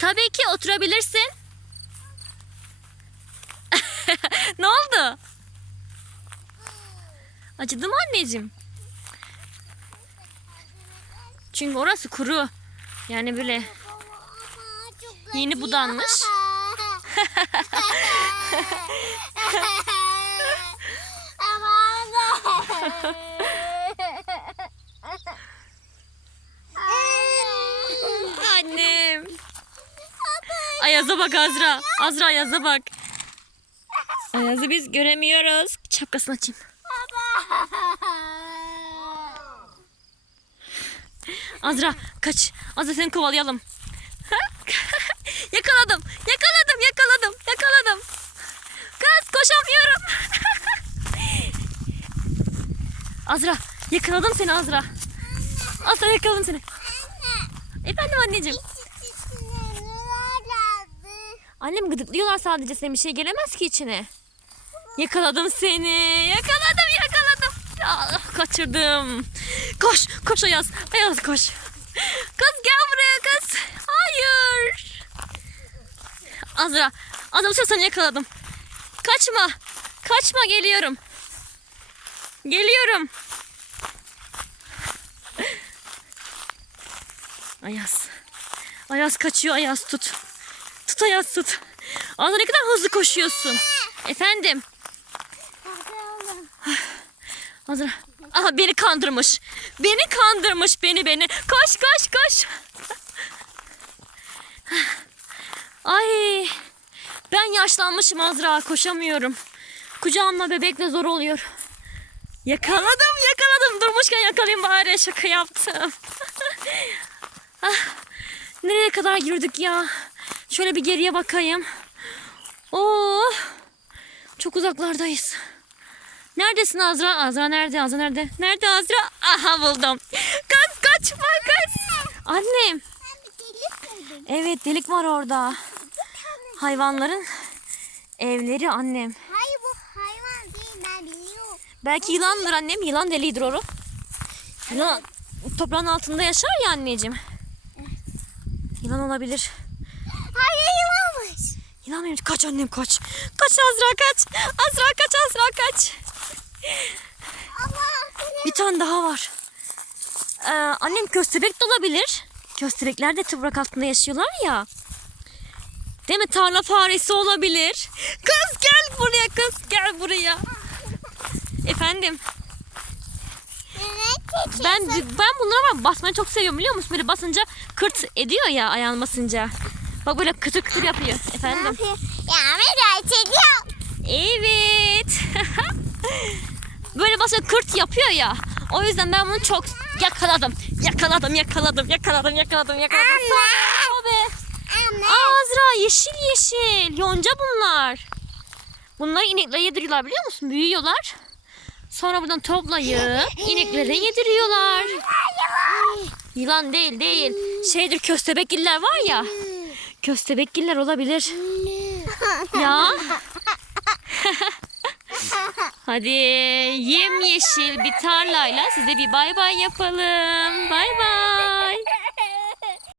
Tabii ki oturabilirsin. ne oldu? Acıdı mı anneciğim? Çünkü orası kuru. Yani böyle Yeni budanmış. annem. Ayaz'a bak Azra. Azra Ayaz'a bak. Ayaz'ı biz göremiyoruz. Şapkasını açayım. Azra kaç. Azra seni kovalayalım. yakaladım. Yakaladım. Yakaladım. Yakaladım. Kız koşamıyorum. Azra yakaladım seni Azra. Azra yakaladım seni. Efendim anneciğim. Annem gıdıklıyorlar sadece seni bir şey gelemez ki içine. Yakaladım seni. Yakaladım yakaladım. Ah, kaçırdım. Koş koş Ayaz. Ayaz koş. Kız gel buraya kız. Hayır. Azra. Azra seni yakaladım. Kaçma. Kaçma geliyorum. Geliyorum. Ayaz. Ayaz kaçıyor Ayaz tut. Tut Ayaz. Azra ne kadar hızlı koşuyorsun. Efendim. Azra. Aha beni kandırmış. Beni kandırmış beni beni. Koş koş koş. Ay. Ben yaşlanmışım Azra koşamıyorum. Kucağımla bebekle zor oluyor. Yakaladım yakaladım. Durmuşken yakalayayım bari şaka yaptım. ah, nereye kadar girdik ya? Şöyle bir geriye bakayım. Oo, çok uzaklardayız. Neredesin Azra? Azra nerede? Azra nerede? Nerede Azra? Aha buldum. Kız kaçma kız. Annem. Evet delik var orada. Hayvanların evleri annem. Hayır bu hayvan değil ben biliyorum. Belki yılandır annem. Yılan deliğidir oru. Yılan toprağın altında yaşar ya anneciğim. Yılan olabilir. Hayır yılanmış. Yılan mıymış? Kaç annem kaç. Kaç Azra kaç. Azra kaç Azra kaç. Allah Bir tane daha var. Ee, annem köstebek de olabilir. Köstebekler de toprak altında yaşıyorlar ya. Değil mi? Tarla faresi olabilir. Kız gel buraya kız. Gel buraya. Efendim. Ben ben bunlara bak basmayı çok seviyorum biliyor musun? Böyle basınca kırt ediyor ya ayağın basınca. Bak böyle kıtır kıtır yapıyor. Efendim. Ya Meral çekiyor. Evet. Böyle basıyor kırt yapıyor ya. O yüzden ben bunu çok yakaladım. Yakaladım, yakaladım, yakaladım, yakaladım, yakaladım. Anne. Be. Anne. Aa Azra yeşil yeşil. Yonca bunlar. Bunları ineklere yediriyorlar biliyor musun? Büyüyorlar. Sonra buradan toplayıp ineklere yediriyorlar. Yılan değil değil. Şeydir köstebekgiller var ya. Köstebekgiller olabilir. Ya. Hadi yemyeşil bir tarlayla size bir bay bay yapalım. Bay bay.